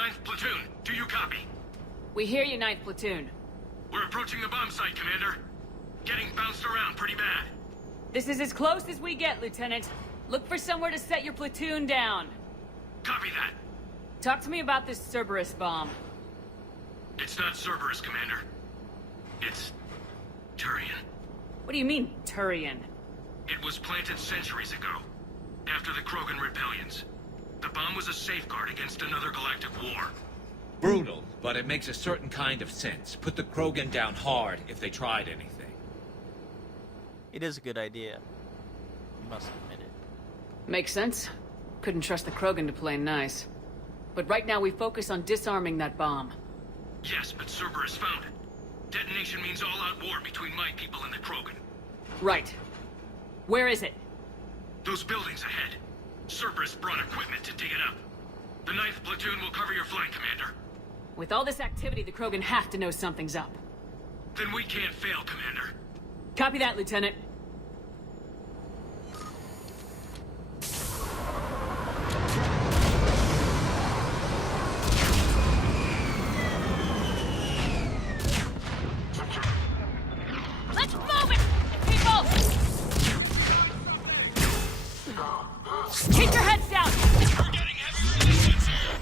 9th Platoon. Do you copy? We hear you, 9th Platoon. We're approaching the bomb site, Commander. Getting bounced around pretty bad. This is as close as we get, Lieutenant. Look for somewhere to set your platoon down. Copy that. Talk to me about this Cerberus bomb. It's not Cerberus, Commander. It's Turian. What do you mean, Turian? It was planted centuries ago, after the Krogan rebellions. The bomb was a safeguard against another galactic war. Brutal, but it makes a certain kind of sense. Put the Krogan down hard if they tried anything. It is a good idea. You must admit it. Makes sense. Couldn't trust the Krogan to play nice. But right now we focus on disarming that bomb. Yes, but Cerberus found it. Detonation means all-out war between my people and the Krogan. Right. Where is it? Those buildings ahead. Cerberus brought equipment to dig it up. The 9th Platoon will cover your flank, Commander. With all this activity, the Krogan have to know something's up. Then we can't fail, Commander. Copy that, Lieutenant. Let's move it, people! Keep your heads down! We're getting heavy resistance here!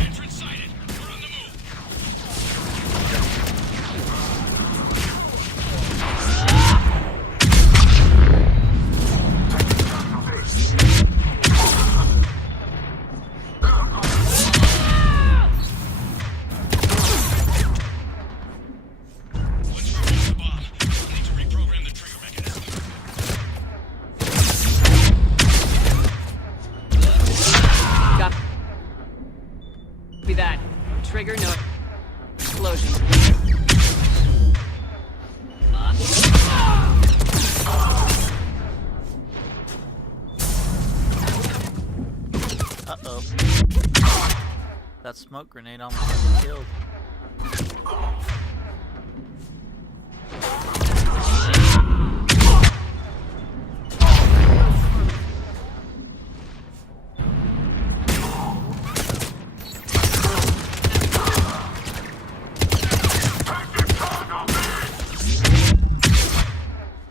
Entrance sighted. We're on the move. Once we reach the bomb, we'll need to reprogram the trigger mechanism. Copy that. Trigger, no explosion. Uh-oh. That smoke grenade almost got me killed.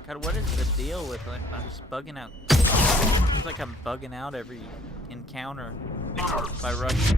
God, what is the deal with it? I'm just bugging out. Seems like I'm bugging out every encounter by rushing.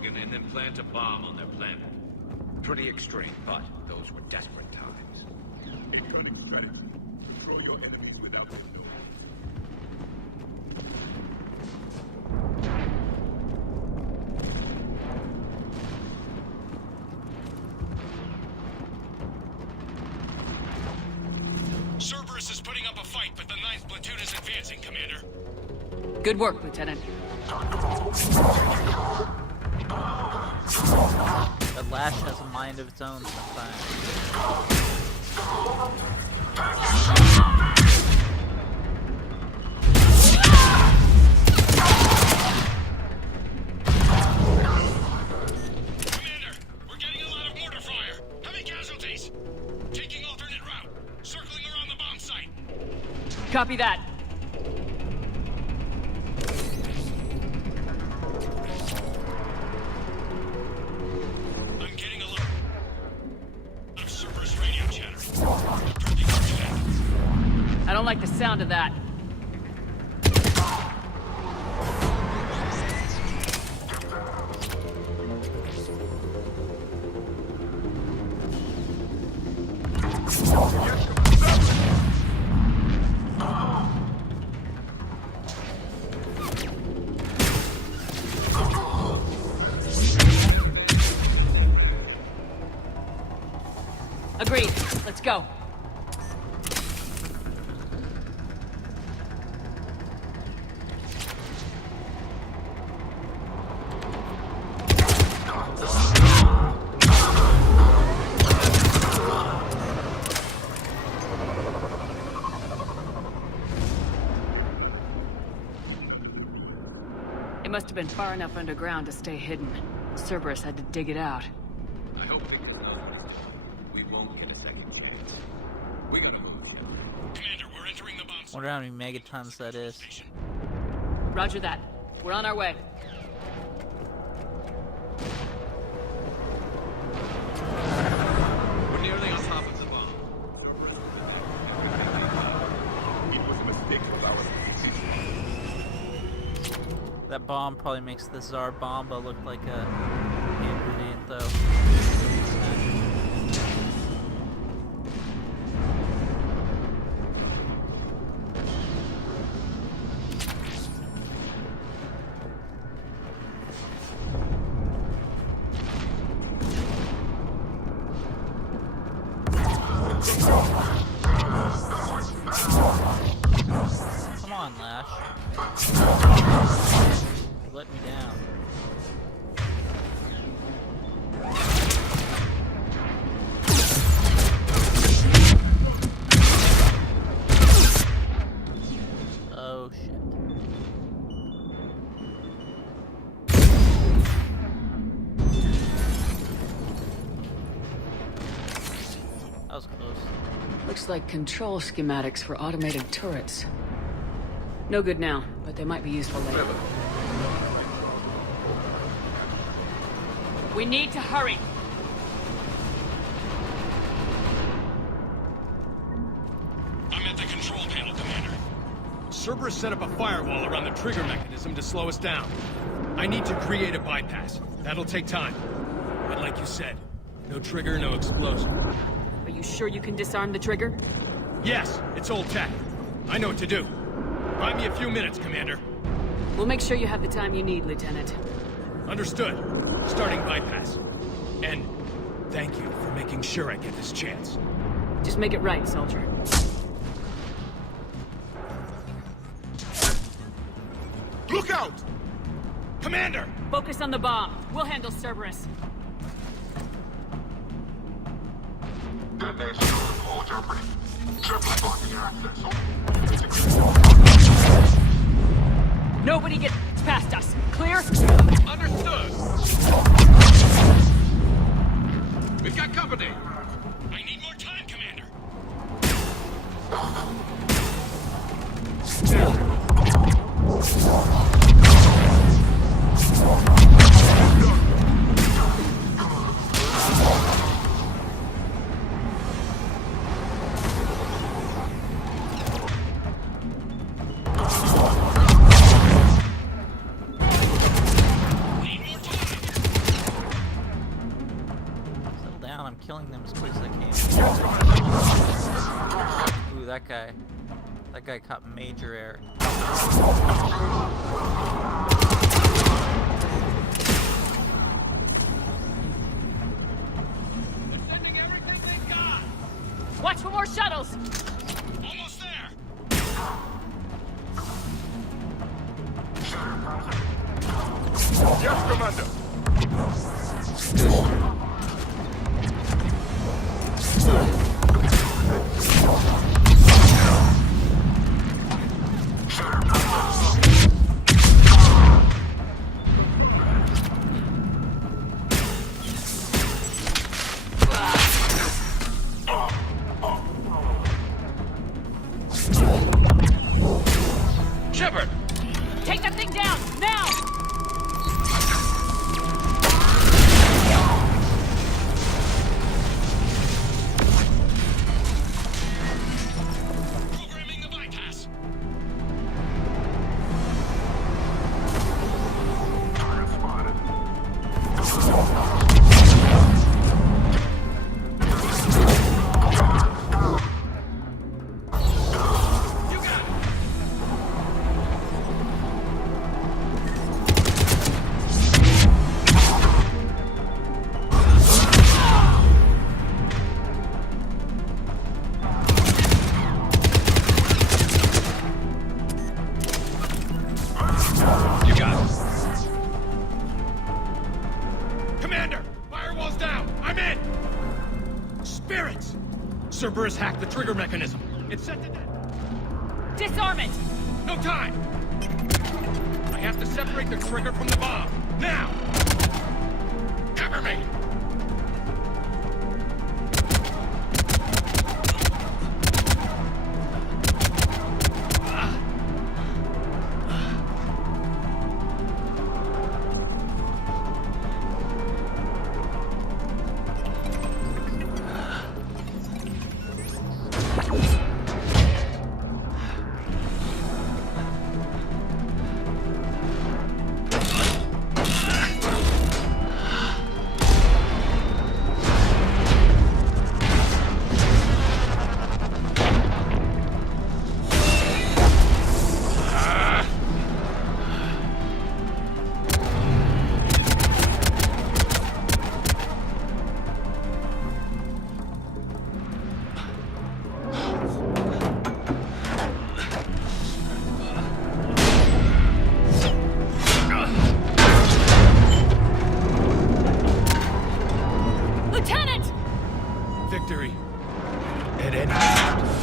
Krogan and then plant a bomb on their planet. Pretty extreme, but those were desperate times. Incoming strategy. Control your enemies without them knowing. Cerberus is putting up a fight, but the 9th platoon is advancing, Commander. Good work, Lieutenant. But Lash has a mind of its own sometimes. Commander, we're getting a lot of mortar fire. Heavy casualties. Taking alternate route. Circling around the bomb site. Copy that. I'm getting a lot of Cerberus radio chatter. Approaching Tuchanka. I don't like the sound of that. Agreed. Let's go. It must have been far enough underground to stay hidden. Cerberus had to dig it out. I hope Vickers knows what he's doing. We won't get a second chance. We gotta move, Shepard. Commander, we're entering the bomb site. Wonder how many megatons that is. Station. Roger that. We're on our way. We're nearly on top of the bomb. It was a mistake of ours. That bomb probably makes the Tsar Bomba look like a hand grenade, though. Come on, Lash. You let me down. Oh shit. That was close. Looks like control schematics for automated turrets. No good now, but they might be useful later. We need to hurry. I'm at the control panel, Commander. Cerberus set up a firewall around the trigger mechanism to slow us down. I need to create a bypass. That'll take time. But like you said, no trigger, no explosion. Are you sure you can disarm the trigger? Yes, it's old tech. I know what to do. Buy me a few minutes, Commander. We'll make sure you have the time you need, Lieutenant. Understood. Starting bypass. And thank you for making sure I get this chance. Just make it right, soldier. Look out! Commander! Focus on the bomb. We'll handle Cerberus. Detonation all jeopardy. Shepard blocking access. Nobody gets past us. Clear? Understood! We've got company! I need more time, Commander. Need more time. killing them as quick as I can. Ooh, that guy. That guy caught major air. Watch for more shuttles! Almost there! Yes, Commander! Shepard! Take that thing down, now! Programming the bypass! Target spotted. You got it! You got it. Commander! Firewall's down! I'm in! Spirits! Cerberus hacked the trigger mechanism. It's set to death. Disarm it! No time! I have to separate the trigger from the bomb. Now! Cover me! Victory. At any cost.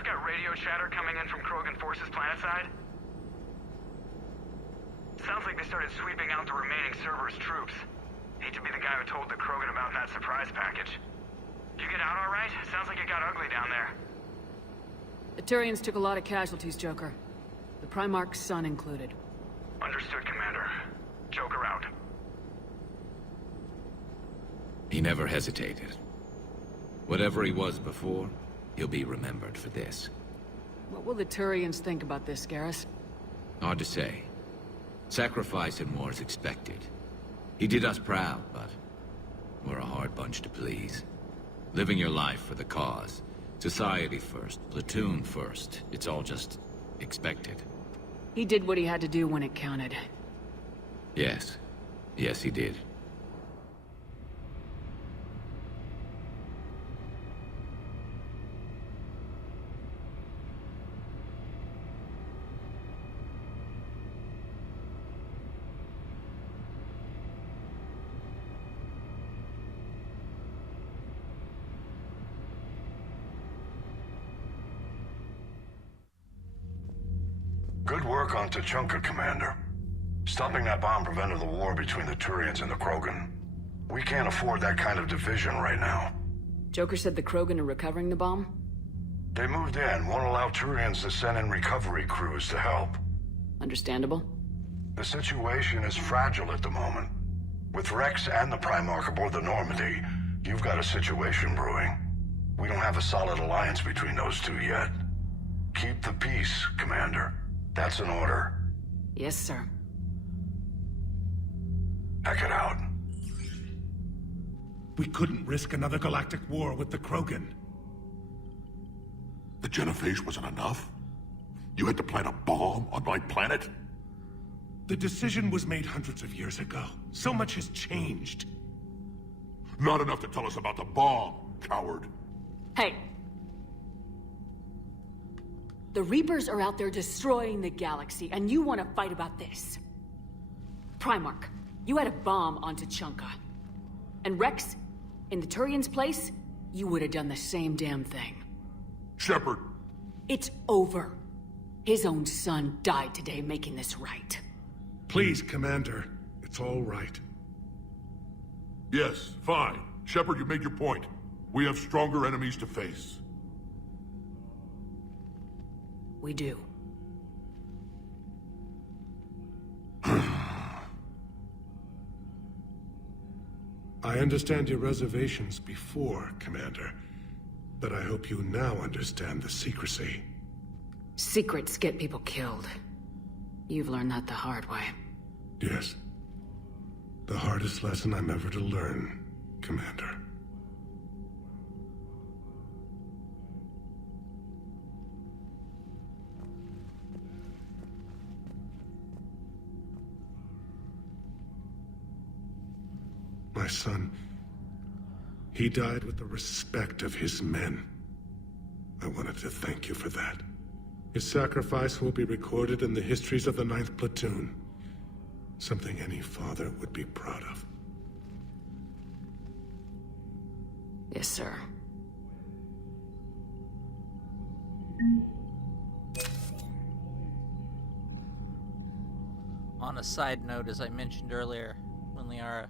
I've got radio chatter coming in from Krogan forces planetside. Sounds like they started sweeping out the remaining Cerberus troops. Hate to be the guy who told the Krogan about that surprise package. You get out all right? Sounds like it got ugly down there. The Turians took a lot of casualties, Joker. The Primarch's son included. Understood, Commander. Joker out. He never hesitated. Whatever he was before, he'll be remembered for this. What will the Turians think about this, Garrus? Hard to say. Sacrifice in war is expected. He did us proud, but we're a hard bunch to please. Living your life for the cause. Society first, platoon first. It's all just expected. He did what he had to do when it counted. Yes. Yes, he did. Good work on Tuchanka, Commander. Stopping that bomb prevented the war between the Turians and the Krogan. We can't afford that kind of division right now. Joker said the Krogan are recovering the bomb? They moved in, won't allow Turians to send in recovery crews to help. Understandable. The situation is fragile at the moment. With Rex and the Primarch aboard the Normandy, you've got a situation brewing. We don't have a solid alliance between those two yet. Keep the peace, Commander. That's an order. Yes, sir. Heck it out. We couldn't risk another galactic war with the Krogan. The genophage wasn't enough? You had to plant a bomb on my planet? The decision was made hundreds of years ago. So much has changed. Not enough to tell us about the bomb, coward. Hey! The Reapers are out there destroying the galaxy, and you want to fight about this. Primarch, you had a bomb on Tuchanka. And Rex, in the Turians' place, you would have done the same damn thing. Shepard! It's over. His own son died today making this right. Please, Commander. It's all right. Yes, fine. Shepard, you made your point. We have stronger enemies to face. We do. I understand your reservations before, Commander. But I hope you now understand the secrecy. Secrets get people killed. You've learned that the hard way. Yes. The hardest lesson I'm ever to learn, Commander. My son, he died with the respect of his men. I wanted to thank you for that. His sacrifice will be recorded in the histories of the 9th Platoon. Something any father would be proud of. Yes, sir. On a side note, as I mentioned earlier, when Liara,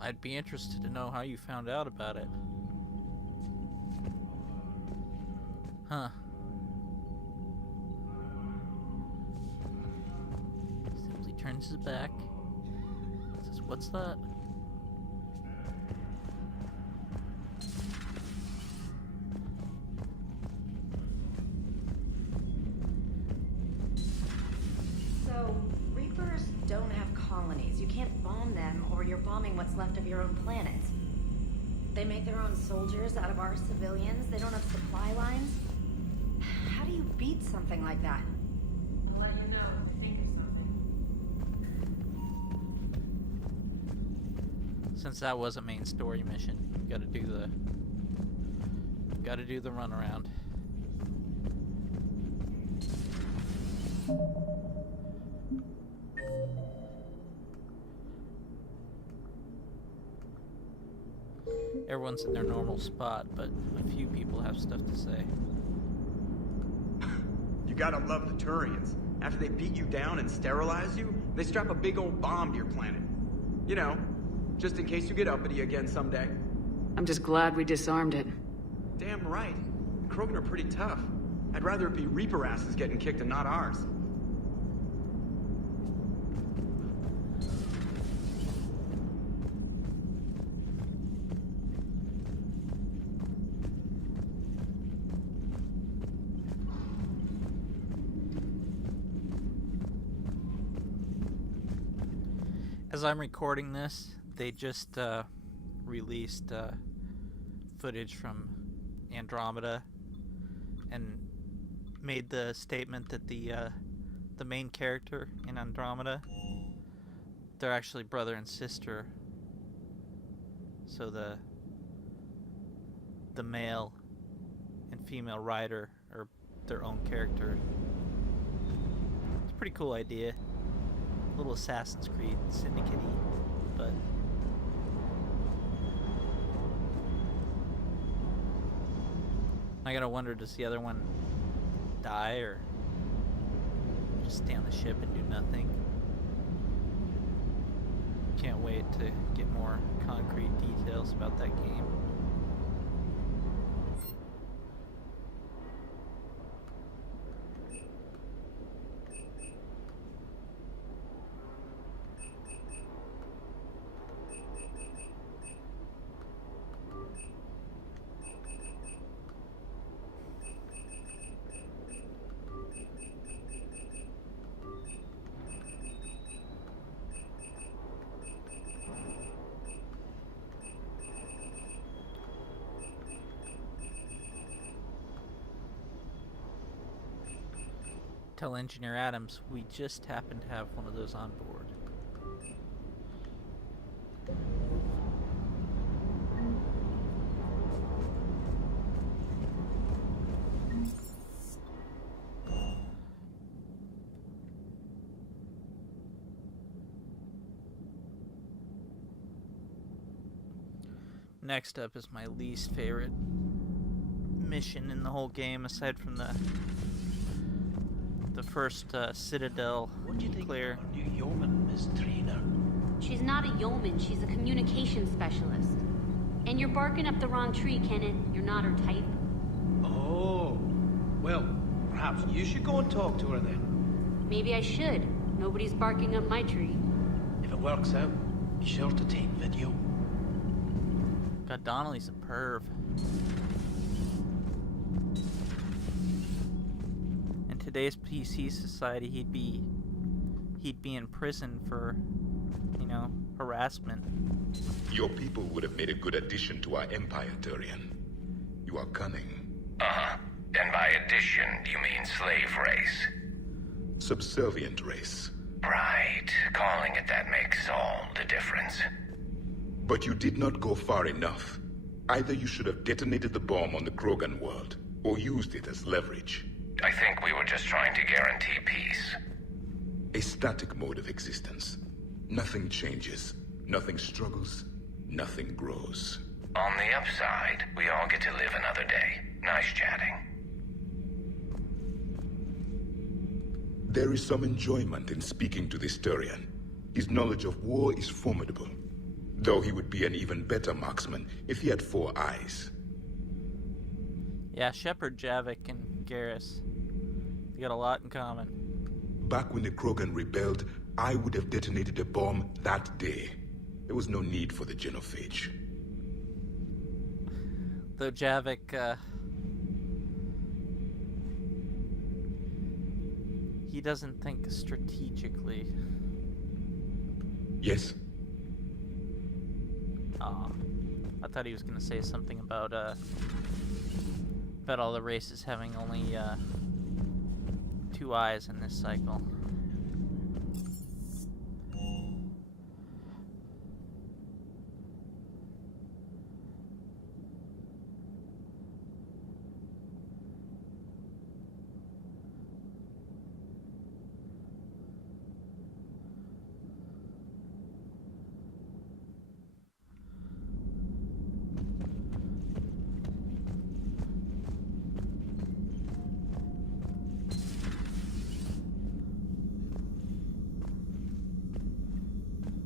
I'd be interested to know how you found out about it. Huh. Simply turns his back. Says, what's that? So, Reapers don't have colonies. You can't bomb them, or you're bombing what's left of your own planet. They make their own soldiers out of our civilians. They don't have supply lines. How do you beat something like that? I'll let you know if I think of something. Since that was a main story mission, gotta do the runaround. Everyone's in their normal spot, but a few people have stuff to say. You gotta love the Turians. After they beat you down and sterilize you, they strap a big old bomb to your planet. You know, just in case you get uppity again someday. I'm just glad we disarmed it. Damn right. The Krogan are pretty tough. I'd rather it be Reaper asses getting kicked and not ours. As I'm recording this, they just released footage from Andromeda and made the statement that the main character in Andromeda, they're actually brother and sister. So the male and female rider are their own character. It's a pretty cool idea. A little Assassin's Creed Syndicate-y, but I gotta wonder, does the other one die or just stay on the ship and do nothing? Can't wait to get more concrete details about that game. Tell Engineer Adams we just happen to have one of those on board. Next up is my least favorite mission in the whole game, aside from the first Citadel clear. What do you think of our new yeoman, Miss Trina? She's not a yeoman, she's a communication specialist. And you're barking up the wrong tree, Kenneth. You're not her type. Oh, well, perhaps you should go and talk to her then. Maybe I should. Nobody's barking up my tree. If it works out, be sure to take video. God, Donnelly's a perv. In today's PC society, he'd be in prison for, you know, harassment. Your people would have made a good addition to our empire, Turian. You are cunning. Uh-huh. And by addition, you mean slave race? Subservient race. Right. Calling it that makes all the difference. But you did not go far enough. Either you should have detonated the bomb on the Krogan world, or used it as leverage. I think we were just trying to guarantee peace. A static mode of existence. Nothing changes, nothing struggles, nothing grows. On the upside, we all get to live another day. Nice chatting. There is some enjoyment in speaking to this Turian. His knowledge of war is formidable. Though he would be an even better marksman if he had 4 eyes. Yeah, Shepard, Javik, and Garrus. They got a lot in common. Back when the Krogan rebelled, I would have detonated a bomb that day. There was no need for the genophage. Though Javik, he doesn't think strategically. Yes. I thought he was going to say something about all the races having only 2 eyes in this cycle.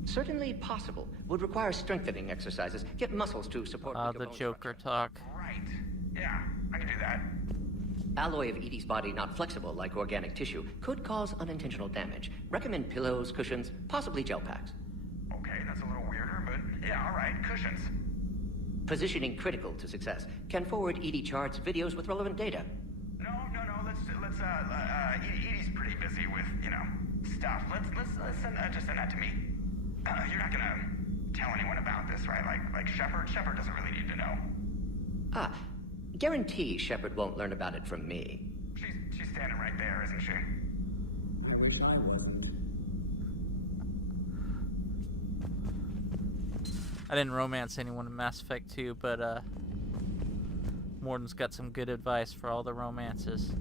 Certainly possible. Would require strengthening exercises. Get muscles to support The Joker talk. Right. Yeah, I can do that. Alloy of Edie's body not flexible like organic tissue could cause unintentional damage. Recommend pillows, cushions, possibly gel packs. Okay, that's a little weirder, but yeah, all right. Cushions. Positioning critical to success. Can forward Edie charts, videos with relevant data. No. Let's Edie's pretty busy with, you know, stuff. Let's send just send that to me. You're not gonna tell anyone about this, right? Like Shepard? Shepard doesn't really need to know. Guarantee Shepard won't learn about it from me. She's standing right there, isn't she? I wish I wasn't. I didn't romance anyone in Mass Effect 2, but Morden's got some good advice for all the romances.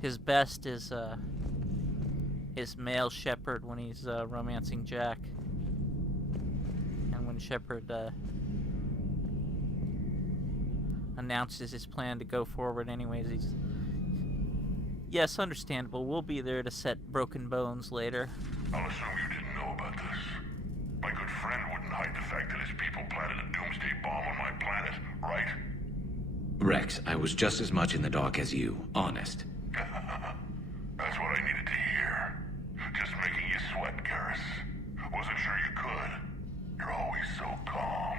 His best is male Shepard when he's romancing Jack, and when Shepard announces his plan to go forward anyways, he's... Yes, understandable. We'll be there to set broken bones later. I'll assume you didn't know about this. My good friend wouldn't hide the fact that his people planted a doomsday bomb on my planet, right? Rex, I was just as much in the dark as you, honest. That's what I needed to hear. Just making you sweat, Garrus. Wasn't sure you could. You're always so calm.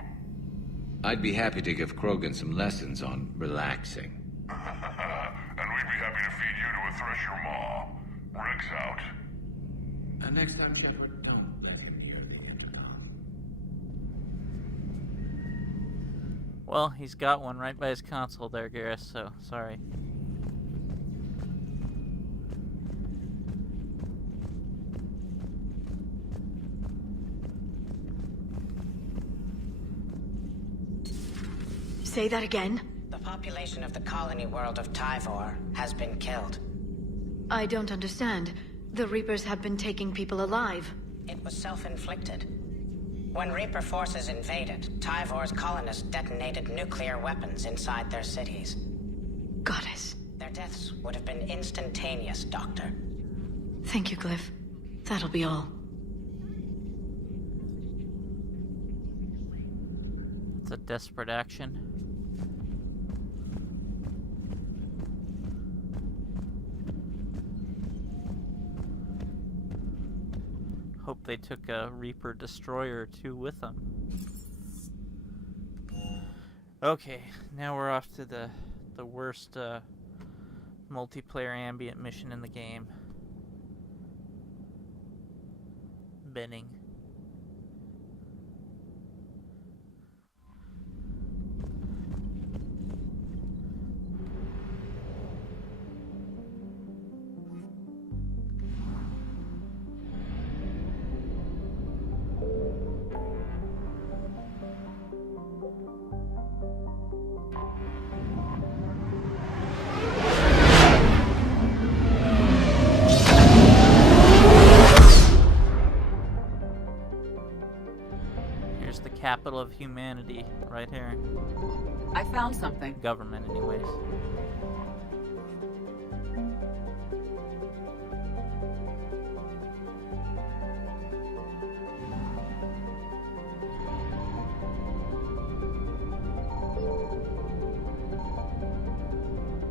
I'd be happy to give Krogan some lessons on relaxing. And we'd be happy to feed you to a Thresher maw. Rex out. Next time, Shepard, don't let him hear the intercom. Well, he's got one right by his console there, Garrus, so sorry. Say that again? The population of the colony world of Tyvor has been killed. I don't understand. The Reapers have been taking people alive. It was self-inflicted. When Reaper forces invaded, Tyvor's colonists detonated nuclear weapons inside their cities. Goddess. Their deaths would have been instantaneous, Doctor. Thank you, Glyph. That'll be all. It's a desperate action. Hope they took a Reaper destroyer or two with them. Okay, now we're off to the worst multiplayer ambient mission in the game. Benning. Capital of humanity, right here. I found something. Government, anyways.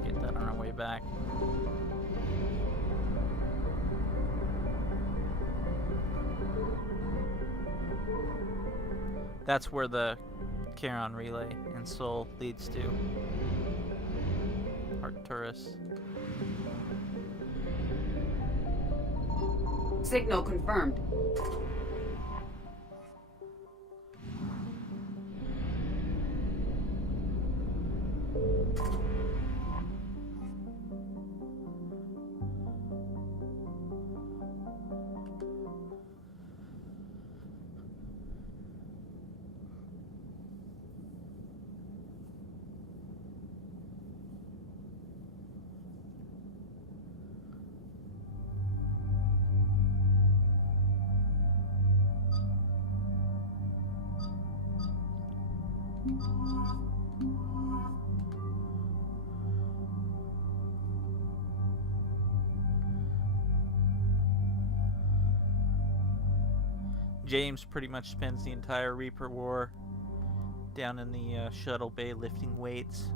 Get that on our way back. That's where the Charon relay in Seoul leads to. Arcturus. Signal confirmed. James pretty much spends the entire Reaper War down in the shuttle bay lifting weights.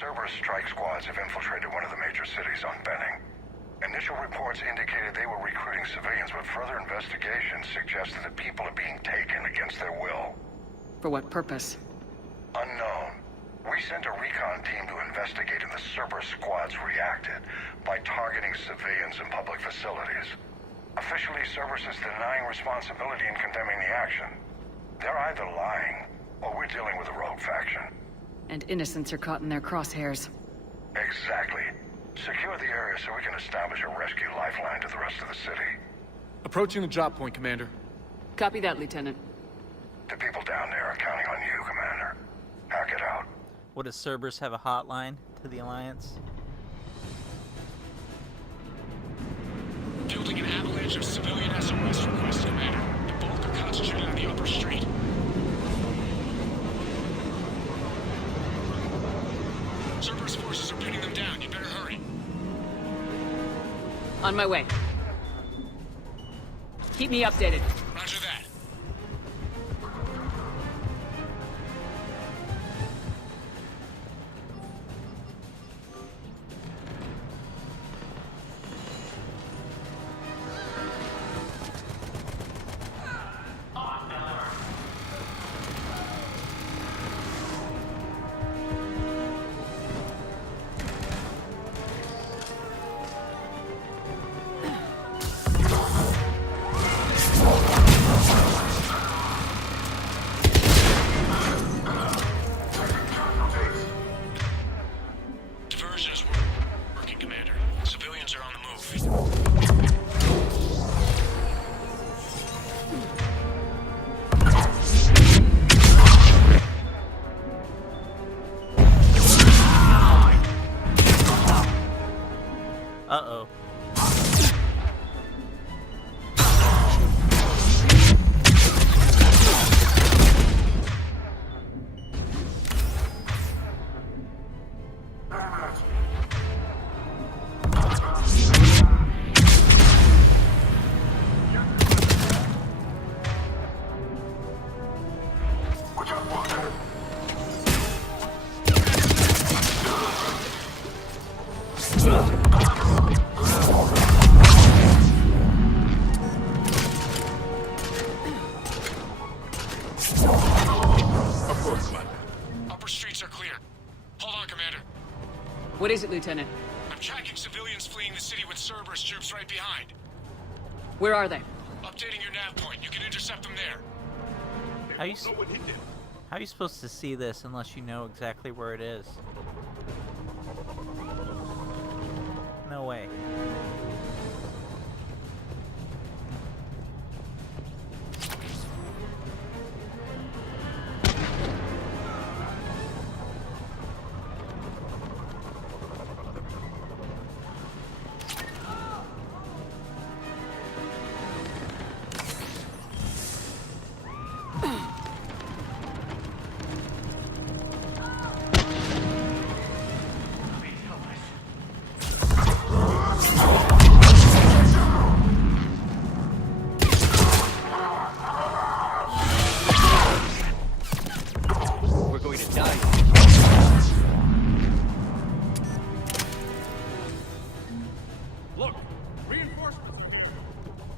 Cerberus strike squads have infiltrated one of the major cities on Benning. Initial reports indicated they were recruiting civilians, but further investigations suggested that people are being taken against their will. For what purpose? Unknown. We sent a recon team to investigate, and the Cerberus squads reacted by targeting civilians in public facilities. Officially, Cerberus is denying responsibility and condemning the action. They're either lying, or we're dealing with a rogue faction. And innocents are caught in their crosshairs. Exactly. Secure the area so we can establish a rescue lifeline to the rest of the city. Approaching the drop point, Commander. Copy that, Lieutenant. The people down there are counting on you, Commander. Hack it out. What, does Cerberus have a hotline to the Alliance? Fielding an avalanche of civilian SOS requests, Commander. The bulk are concentrated on the upper street. Cerberus forces are pinning them down. You better hurry. On my way. Keep me updated. Roger that. Uh-oh. What is it, Lieutenant? I'm tracking civilians fleeing the city with Cerberus troops right behind. Where are they? Updating your nav point. You can intercept them there. How are you supposed to see this unless you know exactly where it is? No way.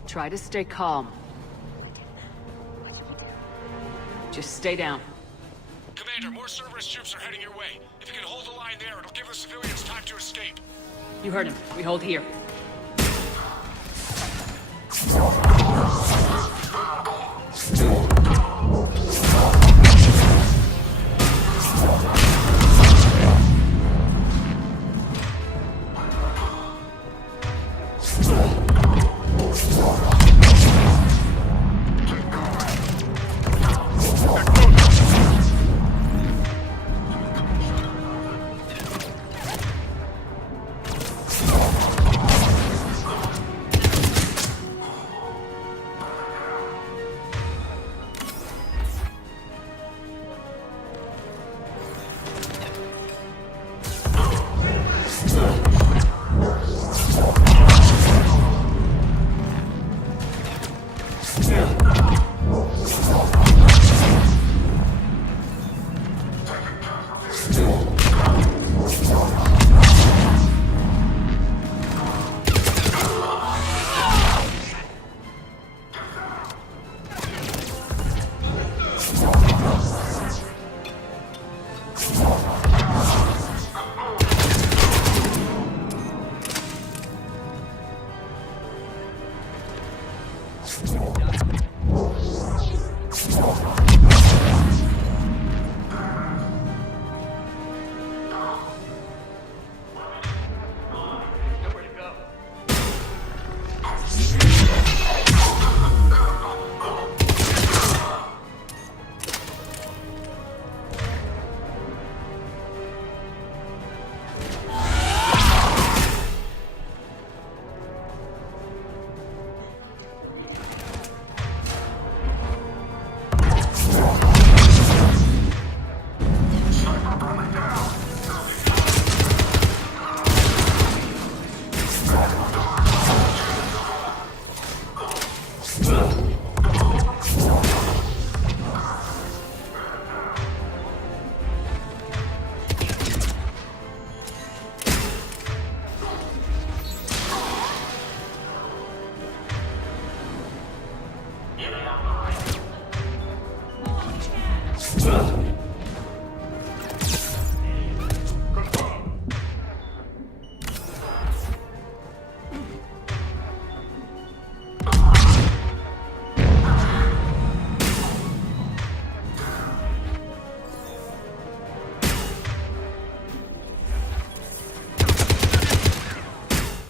Try to stay calm. Just stay down. Commander, more Cerberus troops are heading your way. If you can hold the line there, it'll give the civilians time to escape. You heard him. We hold here.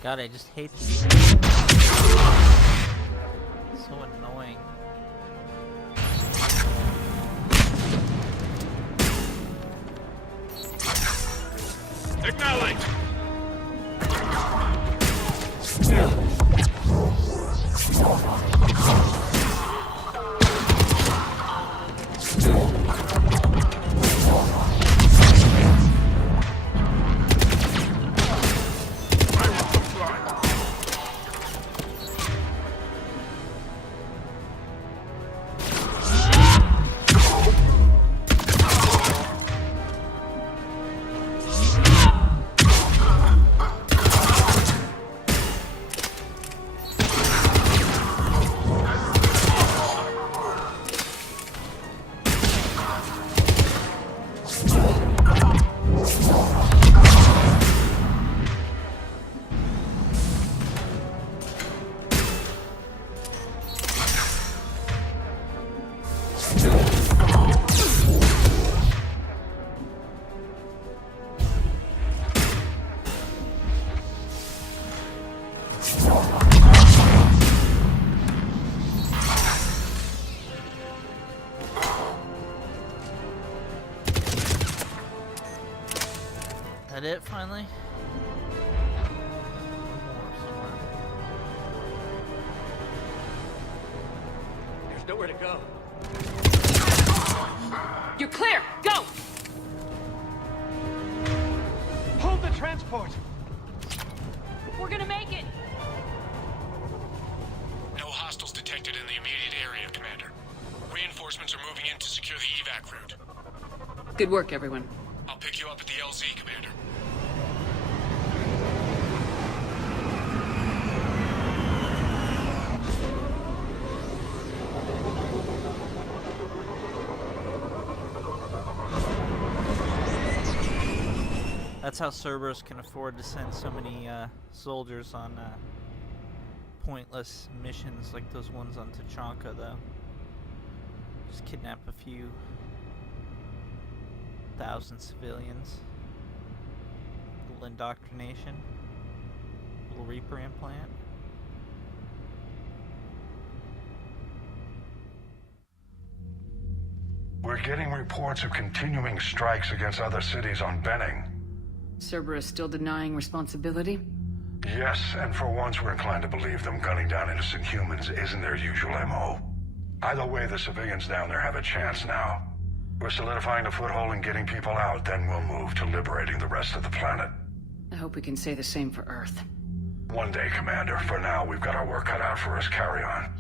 God, I just hate these. So annoying. Acknowledge! That it finally? There's nowhere to go. You're clear! Go! Hold the transport! We're gonna make it! No hostiles detected in the immediate area, Commander. Reinforcements are moving in to secure the evac route. Good work, everyone. I'll pick you up at the LZ, Commander. That's how Cerberus can afford to send so many soldiers on pointless missions like those ones on Tuchanka, though. Just kidnap a few thousand civilians. Little indoctrination. Little Reaper implant. We're getting reports of continuing strikes against other cities on Benning. Cerberus still denying responsibility? Yes, and for once we're inclined to believe them gunning down innocent humans isn't their usual MO. Either way, the civilians down there have a chance now. We're solidifying a foothold and getting people out, then we'll move to liberating the rest of the planet. I hope we can say the same for Earth. One day, Commander. For now, we've got our work cut out for us. Carry on.